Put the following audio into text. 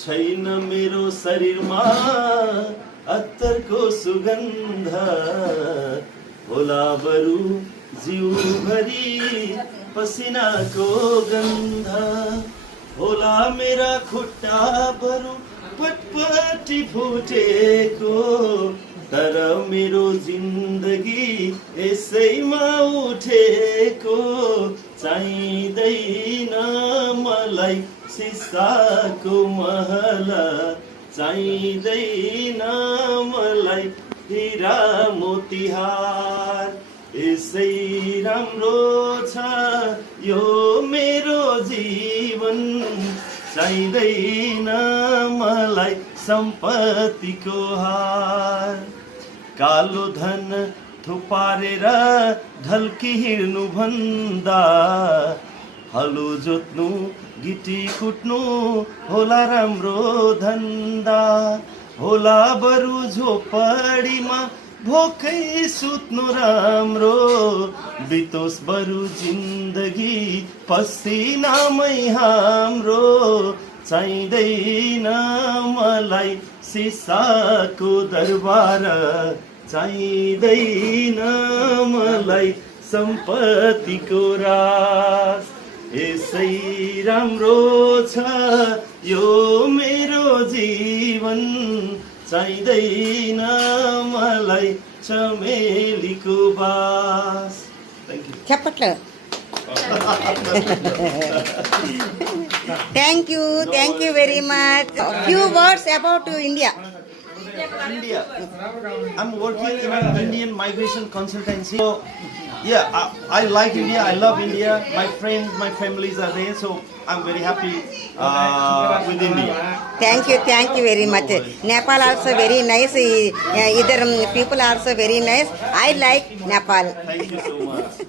छैन मेरो शरीरमा अत्तरको सुगन्ध होला बरु जिउभरि पसिनाको गन्ध होला मेरा खुट्टा बरु पटपटी फुटेको तर मेरो जिन्दगी यसैमा उठेको चाहिँदैन मलाई सिसाको महल चाहिँदैन मलाई हिरा मोतिहार यसै राम्रो छ यो मेरो जीवन चाहिँदैन मलाई सम्पत्तिको हार कालो धन थुपारेर ढल्की हिँड्नु भन्दा हलो जोत्नु गिटी कुट्नु होला राम्रो धन्दा होला बरु झोपडीमा भोकै सुत्नु राम्रो बितोस् बरु जिन्दगी पसिनामै हाम्रो चाहिँदैन मलाई सिसाको दरबार चाहिँदैन मलाई सम्पत्तिको राज यसै राम्रो छ यो मेरो जीवन चाहिँदैन मलाई चमेलीको बास थ्याङ्क यू चప్పట్లు Thank you very much. Few words about India. India. I'm working in an Indian migration consultancy. So, yeah, I like India. I love India. My friends, my families are there. So I'm very happy with India. Thank you very much. Nepal also very nice. Either people also very nice. I like Nepal. Thank you so much.